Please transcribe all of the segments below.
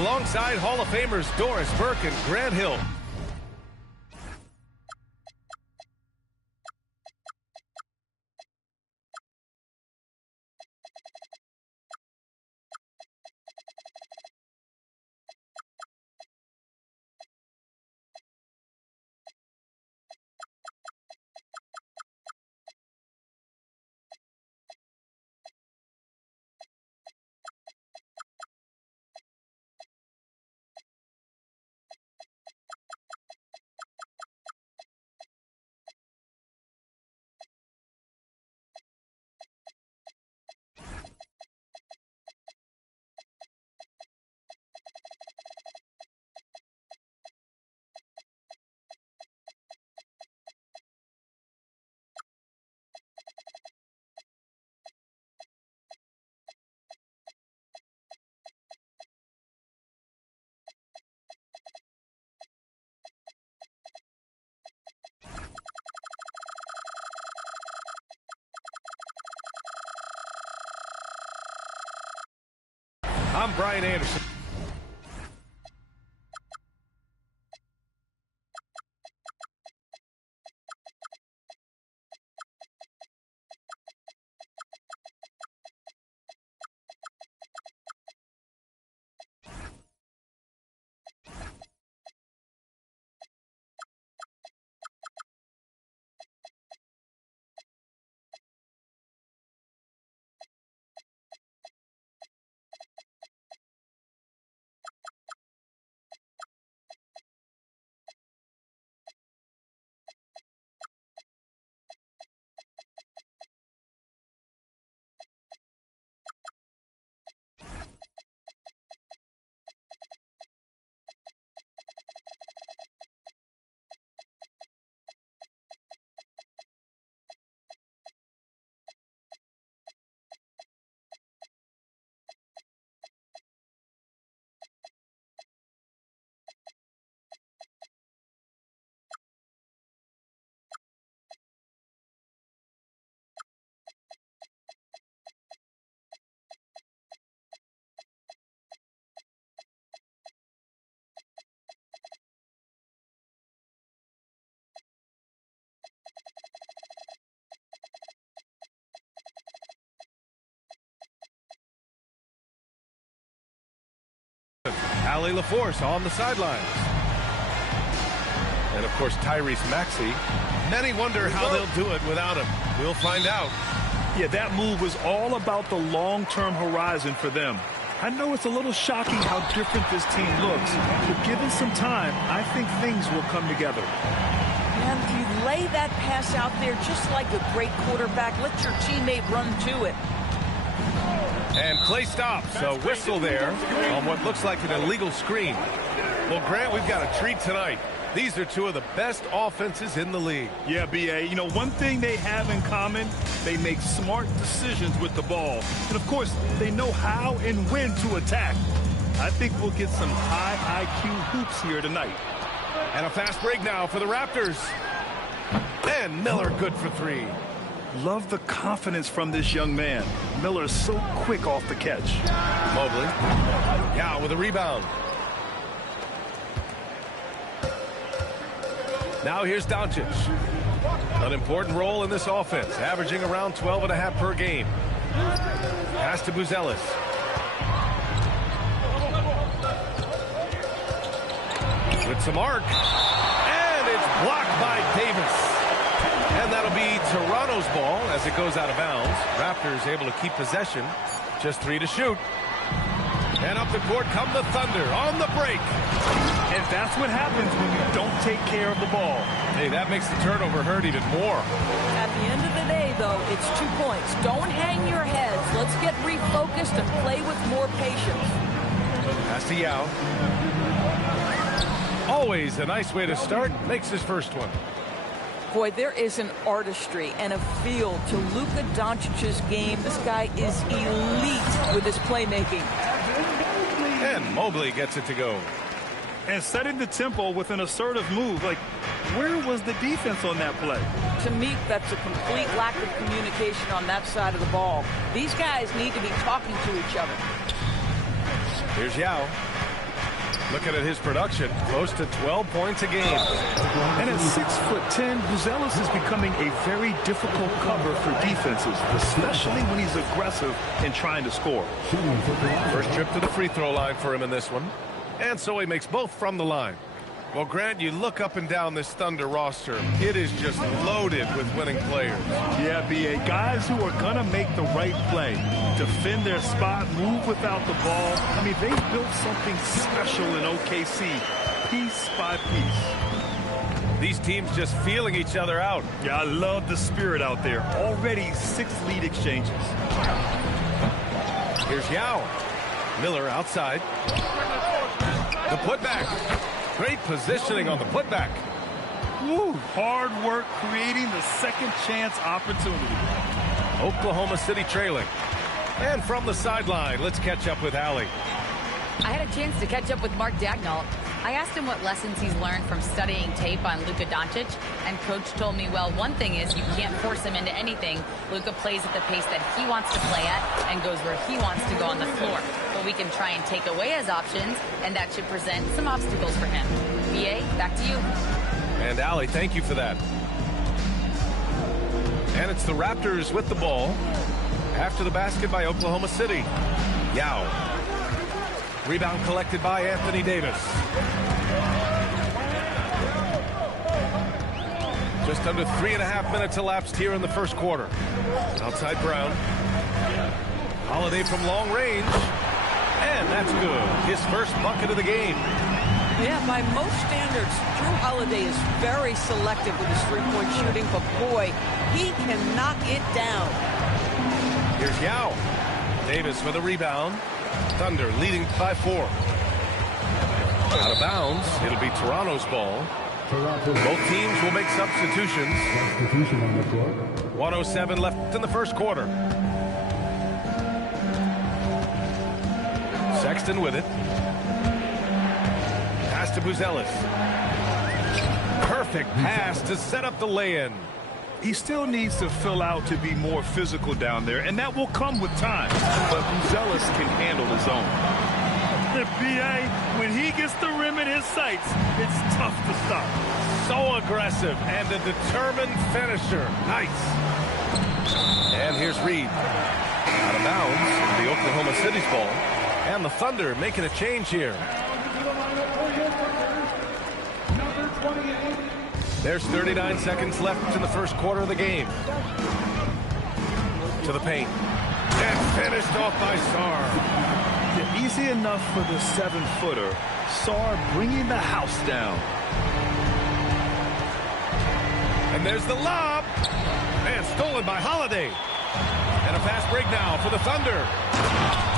alongside Hall of Famers Doris Burke and Grant Hill. I'm Brian Anderson. Allie LaForce on the sidelines. And, of course, Tyrese Maxey. Many wonder how they'll do it without him. We'll find out. Yeah, that move was all about the long-term horizon for them. I know it's a little shocking how different this team looks, but given some time, I think things will come together. And you lay that pass out there just like a great quarterback. Let your teammate run to it. And play stops. A whistle there on what looks like an illegal screen. Well, Grant, we've got a treat tonight. These are two of the best offenses in the league. Yeah, B.A., you know, one thing they have in common, they make smart decisions with the ball. And, of course, they know how and when to attack. I think we'll get some high IQ hoops here tonight. And a fast break now for the Raptors. And Miller good for three. Love the confidence from this young man. Miller is so quick off the catch. Mobley. Yao with a rebound. Now here's Doncic. An important role in this offense, averaging around 12.5 per game. Pass to Buzelis. With some arc. And it's blocked by Davis. And that'll be Toronto's ball as it goes out of bounds. Raptors able to keep possession. Just 3 to shoot. And up the court come the Thunder on the break. And that's what happens when you don't take care of the ball. Hey, that makes the turnover hurt even more. At the end of the day, though, it's 2 points. Don't hang your heads. Let's get refocused and play with more patience. Pass to Yao. Always a nice way to start. Makes his first one. Boy, there is an artistry and a feel to Luka Doncic's game. This guy is elite with his playmaking. And Mobley gets it to go. And setting the tempo with an assertive move. Like, where was the defense on that play? To me, that's a complete lack of communication on that side of the ball. These guys need to be talking to each other. Here's Yao. Looking at his production, close to 12 points a game. And at 6'10", Buzelis is becoming a very difficult cover for defenses, especially when he's aggressive and trying to score. First trip to the free throw line for him in this one. And so he makes both from the line. Well, Grant, you look up and down this Thunder roster. It is just loaded with winning players. Yeah, B.A. Guys who are going to make the right play, defend their spot, move without the ball. I mean, they built something special in OKC, piece by piece. These teams just feeling each other out. Yeah, I love the spirit out there. Already 6 lead exchanges. Here's Yao. Miller outside. The putback. Great positioning on the putback. Woo, hard work creating the second chance opportunity. Oklahoma City trailing. And from the sideline, let's catch up with Allie. I had a chance to catch up with Mark Daigneault. I asked him what lessons he's learned from studying tape on Luka Doncic, and Coach told me, well, one thing is you can't force him into anything. Luka plays at the pace that he wants to play at and goes where he wants to go on the floor. But we can try and take away his options, and that should present some obstacles for him. B.A., back to you. And Allie, thank you for that. And it's the Raptors with the ball after the basket by Oklahoma City. Yao. Rebound collected by Anthony Davis. Just under 3.5 minutes elapsed here in the first quarter. Outside Brown. Holiday from long range. And that's good. His first bucket of the game. Yeah, by most standards, Drew Holiday is very selective with his three-point shooting, but boy, he can knock it down. Here's Yao. Davis with a rebound. Thunder leading by 4. Out of bounds. It'll be Toronto's ball. Both teams will make substitutions. 1:07 left in the first quarter. Sexton with it. Pass to Buzelis. Perfect pass to set up the lay-in. He still needs to fill out to be more physical down there, and that will come with time. But Buzelis can handle his own. The B.A., when he gets the rim in his sights, it's tough to stop. So aggressive and a determined finisher. Nice. And here's Reed. Out of bounds, the Oklahoma City's ball. And the Thunder making a change here. There's 39 seconds left in the first quarter of the game. To the paint. And finished off by Sarr. Yeah, easy enough for the 7-footer. Sarr bringing the house down. And there's the lob. And stolen by Holiday. And a fast break now for the Thunder.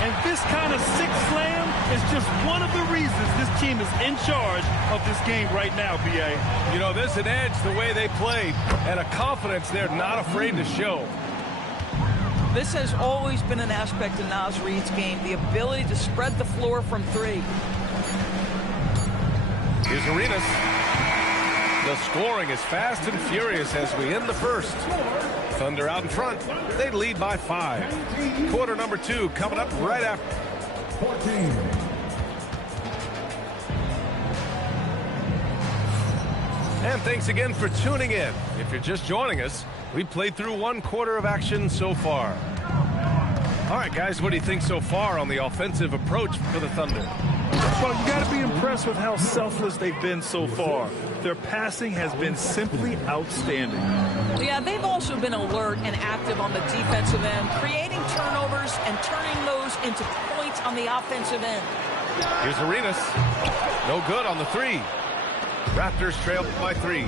And this kind of sick slam is just one of the reasons this team is in charge of this game right now, B.A. You know, there's an edge the way they played and a confidence they're not afraid to show. This has always been an aspect of Naz Reid's game, the ability to spread the floor from 3. Here's Arenas. The scoring is fast and furious as we end the first. Thunder out in front. They lead by 5. Quarter number 2 coming up right after. 14. And thanks again for tuning in. If you're just joining us, we've played through 1 quarter of action so far. All right, guys, what do you think so far on the offensive approach for the Thunder? Well, you got to be impressed with how selfless they've been so far. Their passing has been simply outstanding. Yeah, they've also been alert and active on the defensive end, creating turnovers and turning those into points on the offensive end. Here's Arenas. No good on the 3. Raptors trail by 3.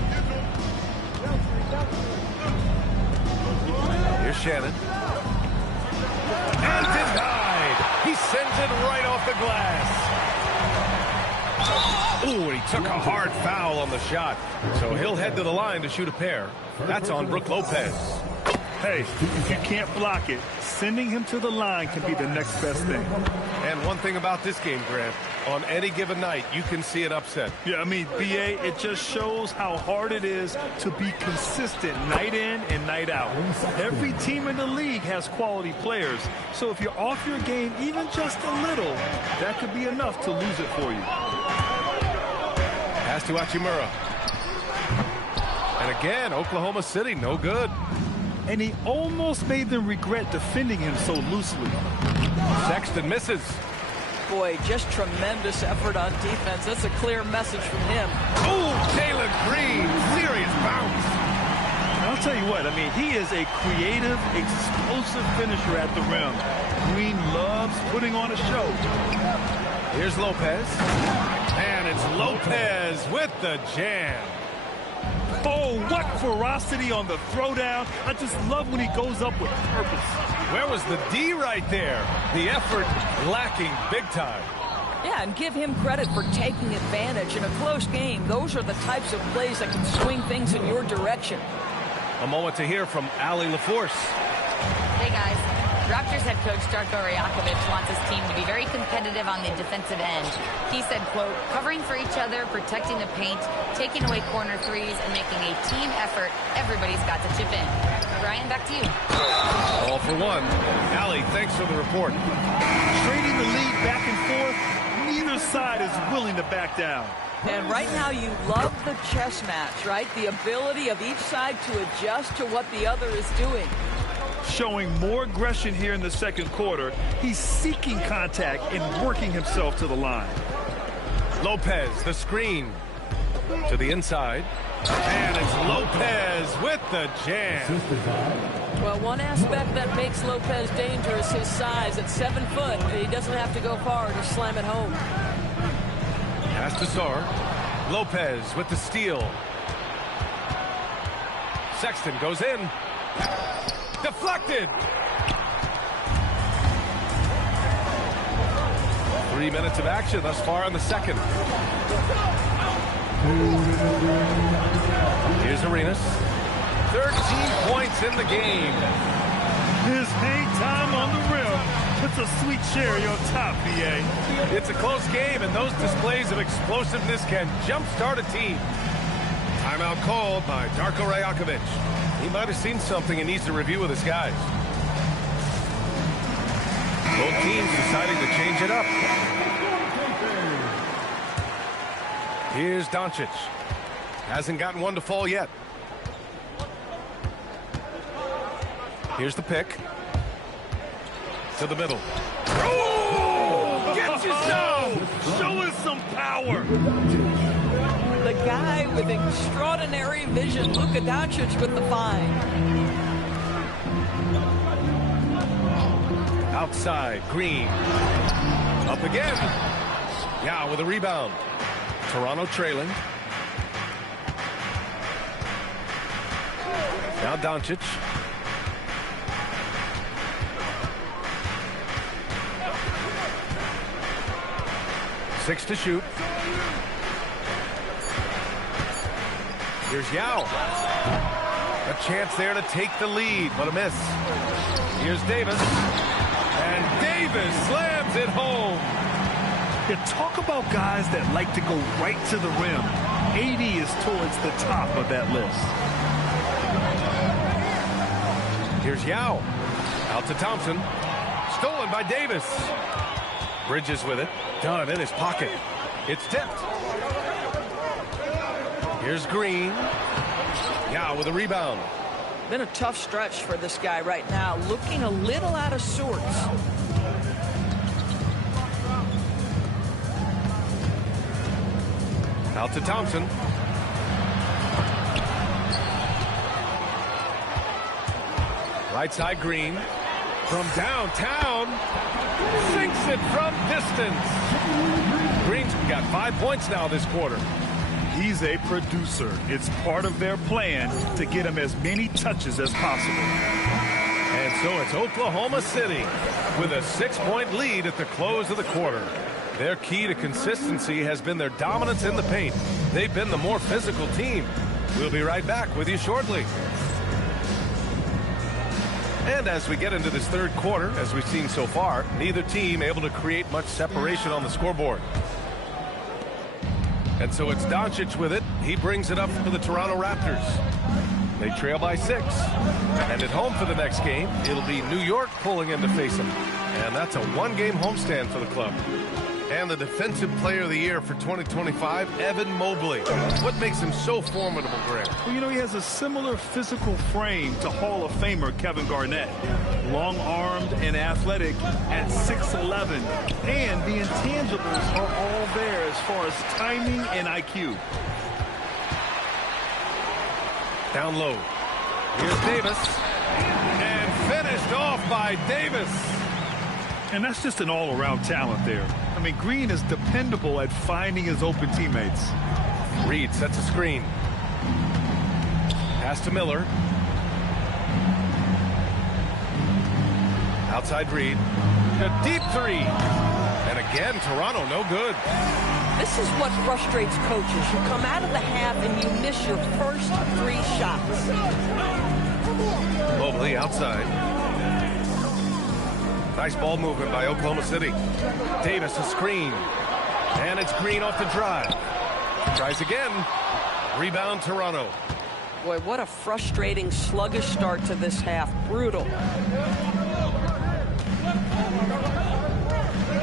Here's Shannon. And denied. He sends it right off the glass. Ooh, he took a hard foul on the shot. So he'll head to the line to shoot a pair. That's on Brook Lopez. Hey, if you can't block it, sending him to the line can be the next best thing. And one thing about this game, Grant, on any given night, you can see an upset. Yeah, I mean, BA, it just shows how hard it is to be consistent night in and night out. Every team in the league has quality players, so if you're off your game even just a little, that could be enough to lose it for you. Pass to Hachimura. And again, Oklahoma City, no good. And he almost made them regret defending him so loosely. Sexton misses. Boy, just tremendous effort on defense. That's a clear message from him. Oh, Jalen Green, serious bounce. I'll tell you what, I mean, he is a creative, explosive finisher at the rim. Green loves putting on a show. Here's Lopez. And it's Lopez with the jam. Oh, what ferocity on the throwdown. I just love when he goes up with purpose. Where was the D right there? The effort lacking big time. Yeah, and give him credit for taking advantage in a close game. Those are the types of plays that can swing things in your direction. A moment to hear from Allie LaForce. Hey, guys. Raptors head coach Darko Rajakovic wants his team to be very competitive on the defensive end. He said, quote, covering for each other, protecting the paint, taking away corner threes, and making a team effort. Everybody's got to chip in. Brian, back to you. All for one. Allie, thanks for the report. Trading the lead back and forth, neither side is willing to back down. And right now you love the chess match, right? The ability of each side to adjust to what the other is doing. Showing more aggression here in the second quarter. He's seeking contact and working himself to the line. Lopez, the screen. To the inside. And it's Lopez with the jam. Well, one aspect that makes Lopez dangerous, his size at 7 foot. He doesn't have to go far to slam it home. Pass to Sarr. Lopez with the steal. Sexton goes in. Deflected. 3 minutes of action thus far in the second. Here's Arenas. 13 points in the game. His hang time on the rim puts a sweet cherry on top, BA. It's a close game, and those displays of explosiveness can jumpstart a team. Timeout called by Darko Rajakovic. He might have seen something and needs to review with his guys. Both teams deciding to change it up. Here's Doncic. Hasn't gotten one to fall yet. Here's the pick. To the middle. Oh! Get yourself! Show us some power! The guy with extraordinary vision, Luka Doncic with the find. Outside, Green. Up again. Yeah, with a rebound. Toronto trailing. Now Doncic. Six to shoot. Here's Yao. A chance there to take the lead, but a miss. Here's Davis. And Davis slams it home. Yeah, talk about guys that like to go right to the rim. AD is towards the top of that list. Here's Yao. Out to Thompson. Stolen by Davis. Bridges with it. Done in his pocket. It's tipped. Here's Green. Yao with a rebound. Been a tough stretch for this guy right now. Looking a little out of sorts. Out to Thompson. Right side Green. From downtown. Sinks it from distance. Green's got 5 points now this quarter. He's a producer. It's part of their plan to get him as many touches as possible. And so it's Oklahoma City with a 6-point lead at the close of the quarter. Their key to consistency has been their dominance in the paint. They've been the more physical team. We'll be right back with you shortly. And as we get into this third quarter, as we've seen so far, neither team able to create much separation on the scoreboard. And so it's Doncic with it. He brings it up for the Toronto Raptors. They trail by 6. And at home for the next game, it'll be New York pulling in to face them. And that's a one-game homestand for the club. And the Defensive Player of the Year for 2025, Evan Mobley. What makes him so formidable, Greg? Well, you know, he has a similar physical frame to Hall of Famer Kevin Garnett. Long-armed and athletic at 6'11". And the intangibles are all there as far as timing and IQ. Down low. Here's Davis. And finished off by Davis. And that's just an all-around talent there. I mean, Green is dependable at finding his open teammates. Reed sets a screen. Pass to Miller. Outside Reed. A deep 3. And again, Toronto no good. This is what frustrates coaches. You come out of the half and you miss your first 3 shots. Mobley outside. Nice ball movement by Oklahoma City. Davis a screen. And it's Green off the drive. Tries again. Rebound Toronto. Boy, what a frustrating, sluggish start to this half. Brutal.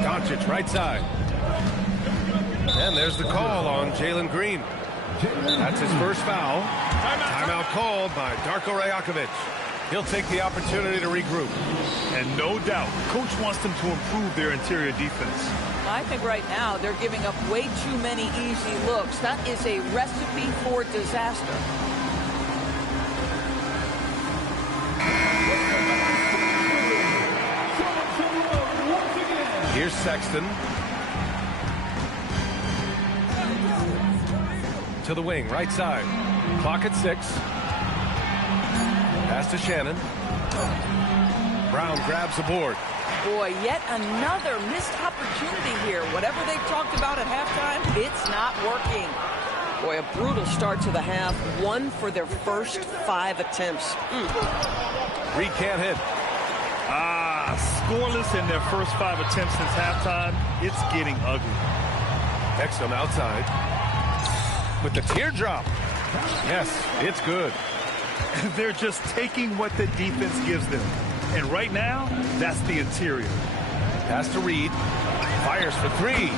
Doncic right side. And there's the call on Jalen Green. That's his first foul. Timeout called by Darko Rajakovic. He'll take the opportunity to regroup. And no doubt, coach wants them to improve their interior defense. I think right now they're giving up way too many easy looks. That is a recipe for disaster. Here's Sexton. To the wing, right side. Clock at 6. Pass to Shannon. Brown grabs the board. Boy, yet another missed opportunity here. Whatever they've talked about at halftime, it's not working. Boy, a brutal start to the half. 1 for their first 5 attempts. Reed can't hit. Scoreless in their first 5 attempts since halftime. It's getting ugly. Exum outside. With the teardrop. Yes, it's good. They're just taking what the defense gives them. And right now, that's the interior. Pass to Reed. Fires for 3.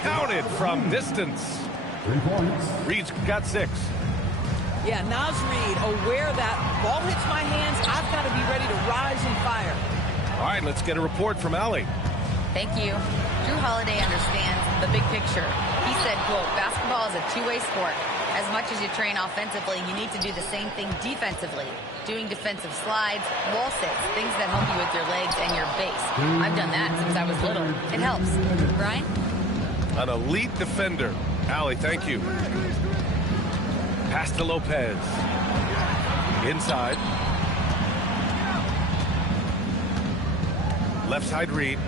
Counted from distance. 3 points. Reed's got 6. Yeah, Naz Reid, aware that ball hits my hands, I've got to be ready to rise and fire. All right, let's get a report from Allie. Thank you. Drew Holiday understands the big picture. He said, quote, basketball is a two-way sport. As much as you train offensively, you need to do the same thing defensively. Doing defensive slides, wall sits, things that help you with your legs and your base. I've done that since I was little. It helps. Brian? An elite defender. Allie, thank you. Pass to Lopez. Inside. Left side Reed.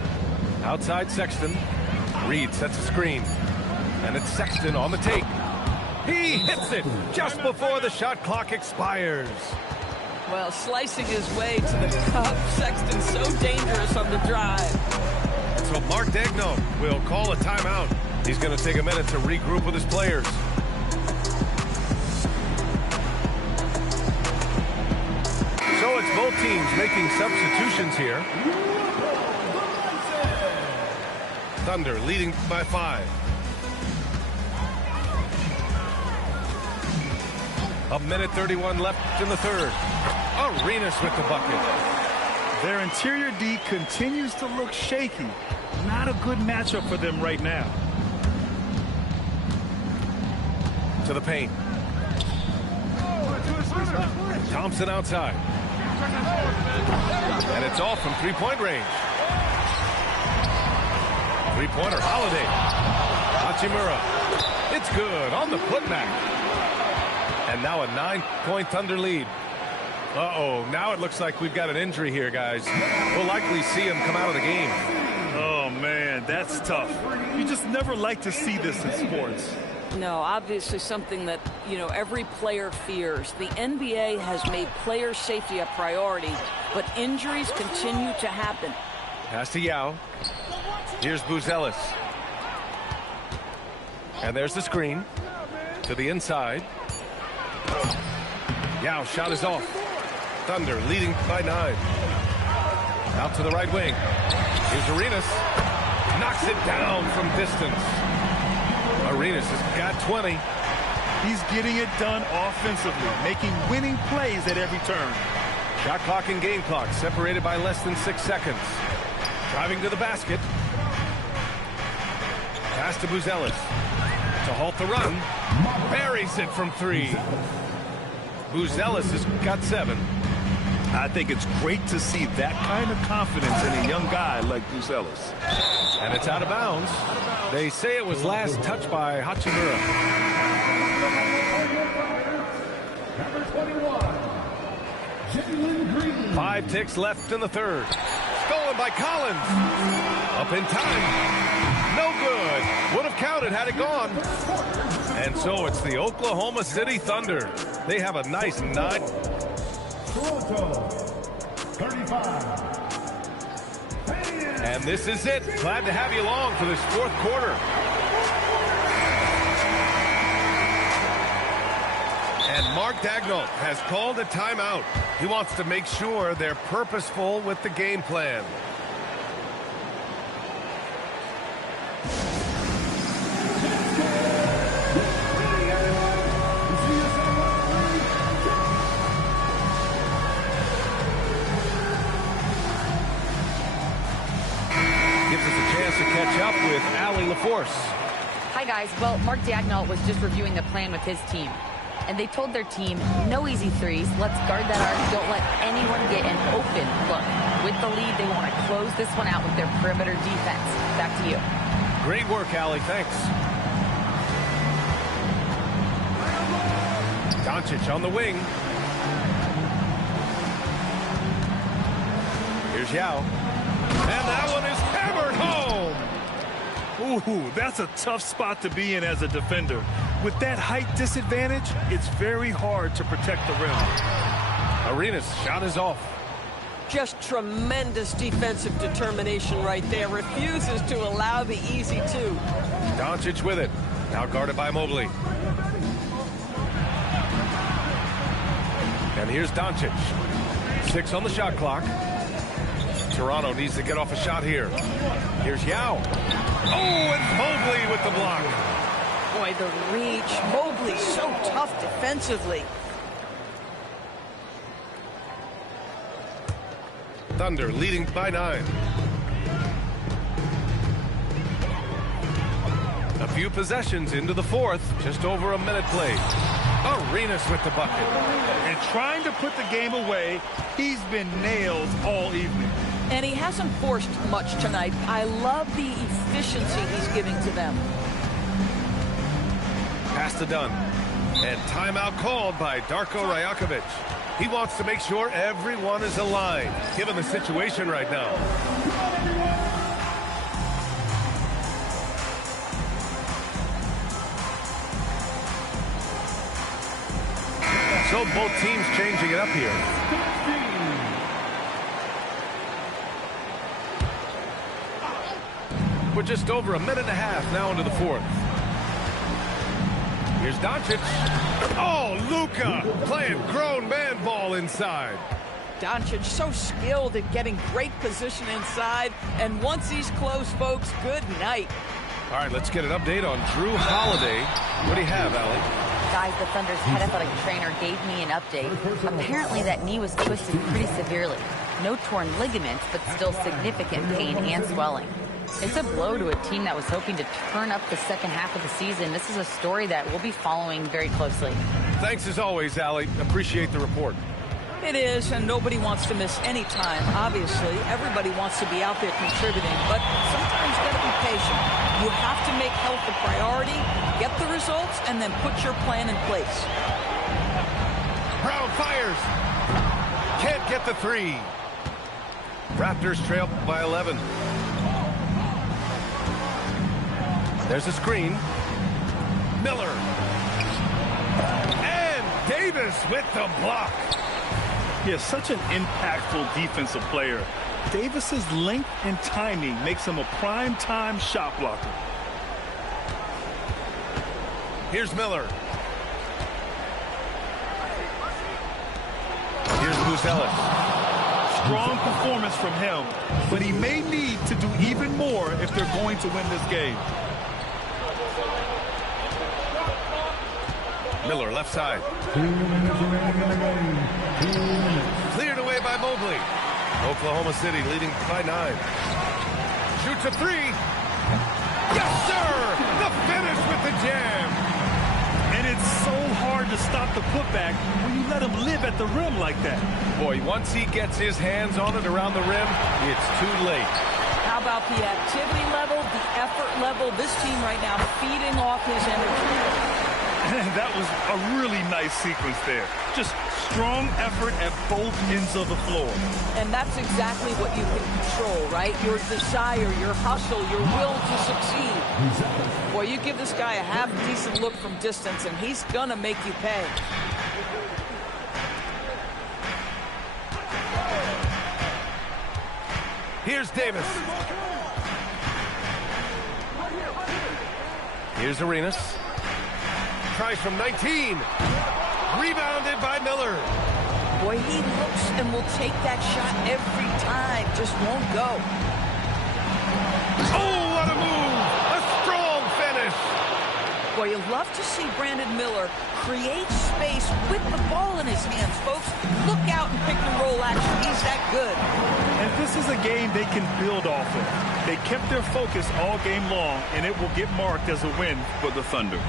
Outside Sexton. Reed sets a screen. And it's Sexton on the take. He hits it just before the shot clock expires. Well, slicing his way to the cup. Sexton so dangerous on the drive. So Mark Daigneault will call a timeout. He's going to take a minute to regroup with his players. So it's both teams making substitutions here. Thunder leading by 5. A minute 31 left in the third. Arenas with the bucket. Their interior D continues to look shaky. Not a good matchup for them right now. To the paint. Thompson outside. And it's off from three-point range. Three-pointer, Holiday. Hachimura. It's good on the putback. And now a 9-point Thunder lead. Uh-oh, now it looks like we've got an injury here, guys. We'll likely see him come out of the game. Oh, man, that's tough. You just never like to see this in sports. No, obviously something that, every player fears. The NBA has made player safety a priority, but injuries continue to happen. Pass to Yao. Here's Buzelis. And there's the screen to the inside. Yao shot is off. Thunder leading by 9. Out to the right wing. Here's Arenas. Knocks it down from distance. Arenas has got 20. He's getting it done offensively, making winning plays at every turn. Shot clock and game clock separated by less than 6 seconds. Driving to the basket. Pass to Buzelis. To halt the run. Buries it from 3. Buzelis has got 7. I think it's great to see that kind of confidence in a young guy like Buzelis. And it's out of bounds. They say it was last touched by Hachimura. Number 21, Jalen Green. 5 ticks left in the third. Stolen by Collins. Up in time. No good. Would have counted had it gone. And so it's the Oklahoma City Thunder. They have a nice 9. Toronto, 35. And this is it. Glad to have you along for this 4th quarter. And Mark Daigneault has called a timeout. He wants to make sure they're purposeful with the game plan. Catch up with Allie LaForce. Hi, guys. Well, Mark Daigneault was just reviewing the plan with his team. And they told their team, no easy threes. Let's guard that arc. Don't let anyone get an open look. With the lead, they want to close this one out with their perimeter defense. Back to you. Great work, Allie. Thanks. Doncic on the wing. Here's Yao. And that one is hammered home. Ooh, that's a tough spot to be in as a defender. With that height disadvantage, it's very hard to protect the rim. Arenas' shot is off. Just tremendous defensive determination right there. Refuses to allow the easy 2. Doncic with it. Now guarded by Mobley. And here's Doncic. 6 on the shot clock. Toronto needs to get off a shot here. Here's Yao. Oh, and Mobley with the block. Boy, the reach. Mobley so tough defensively. Thunder leading by 9. A few possessions into the 4th. Just over a minute played. Arenas with the bucket. And trying to put the game away, he's been nailed all evening. And he hasn't forced much tonight. I love the efficiency he's giving to them. Pass to Dunn. And timeout called by Darko Rajakovic. He wants to make sure everyone is aligned, given the situation right now. So both teams changing it up here. We're just over a minute and a half now into the 4th. Here's Doncic. Oh, Luka playing grown man ball inside. Doncic so skilled at getting great position inside. And once he's close, folks, good night. All right, let's get an update on Jrue Holiday. What do you have, Allie? Guys, the Thunder's head athletic trainer gave me an update. Apparently that knee was twisted pretty severely. No torn ligaments, but still significant pain and swelling. It's a blow to a team that was hoping to turn up the second half of the season. This is a story that we'll be following very closely. Thanks as always, Allie. Appreciate the report. It is, and nobody wants to miss any time. Obviously, everybody wants to be out there contributing, but sometimes you got to be patient. You have to make health a priority, get the results, and then put your plan in place. Brown fires. Can't get the 3. Raptors trail by 11. There's a screen. Miller. And Davis with the block. He is such an impactful defensive player. Davis's length and timing makes him a prime-time shot blocker. Here's Miller. Here's Buzelis. Strong performance from him, but he may need to do even more if they're going to win this game. Miller, left side. 2 minutes remaining in the game. 2 minutes. Cleared away by Mobley. Oklahoma City leading by 9. Shoots a 3. Yes, sir! The finish with the jam. And it's so hard to stop the putback when you let him live at the rim like that. Boy, once he gets his hands on it around the rim, it's too late. How about the activity level, the effort level? This team right now feeding off his energy. That was a really nice sequence there. Just strong effort at both ends of the floor. And that's exactly what you can control, right? Your desire, your hustle, your will to succeed. Boy, you give this guy a half-decent look from distance, and he's gonna make you pay. Here's Davis. Here's Arenas. Tries from 19. Rebounded by Miller. Boy, he looks and will take that shot every time. Just won't go. Oh, what a move! A strong finish. Boy, you love to see Brandon Miller create space with the ball in his hands, folks. Look out and pick and roll action. He's that good. And this is a game they can build off of. They kept their focus all game long, and it will get marked as a win for the Thunder.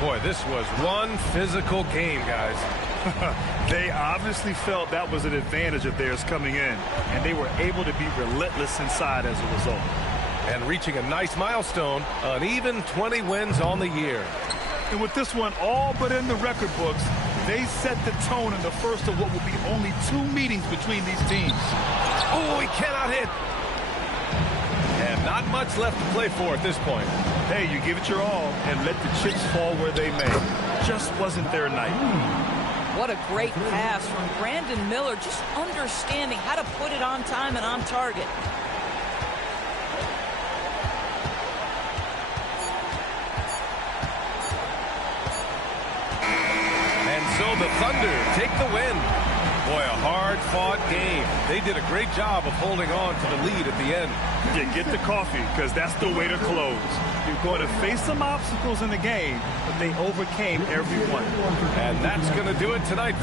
Boy, this was one physical game, guys. They obviously felt that was an advantage of theirs coming in, and they were able to be relentless inside as a result. And reaching a nice milestone, an even 20 wins on the year. And with this one all but in the record books, they set the tone in the first of what will be only 2 meetings between these teams. Oh, he cannot hit. And not much left to play for at this point. Hey, you give it your all and let the chips fall where they may. Just wasn't their night. What a great pass from Brandon Miller, just understanding how to put it on time and on target. And so the Thunder take the win. Boy, a hard-fought game. They did a great job of holding on to the lead at the end. Yeah, get the coffee, because that's the way to close. You're going to face some obstacles in the game, but they overcame every one. And that's going to do it tonight.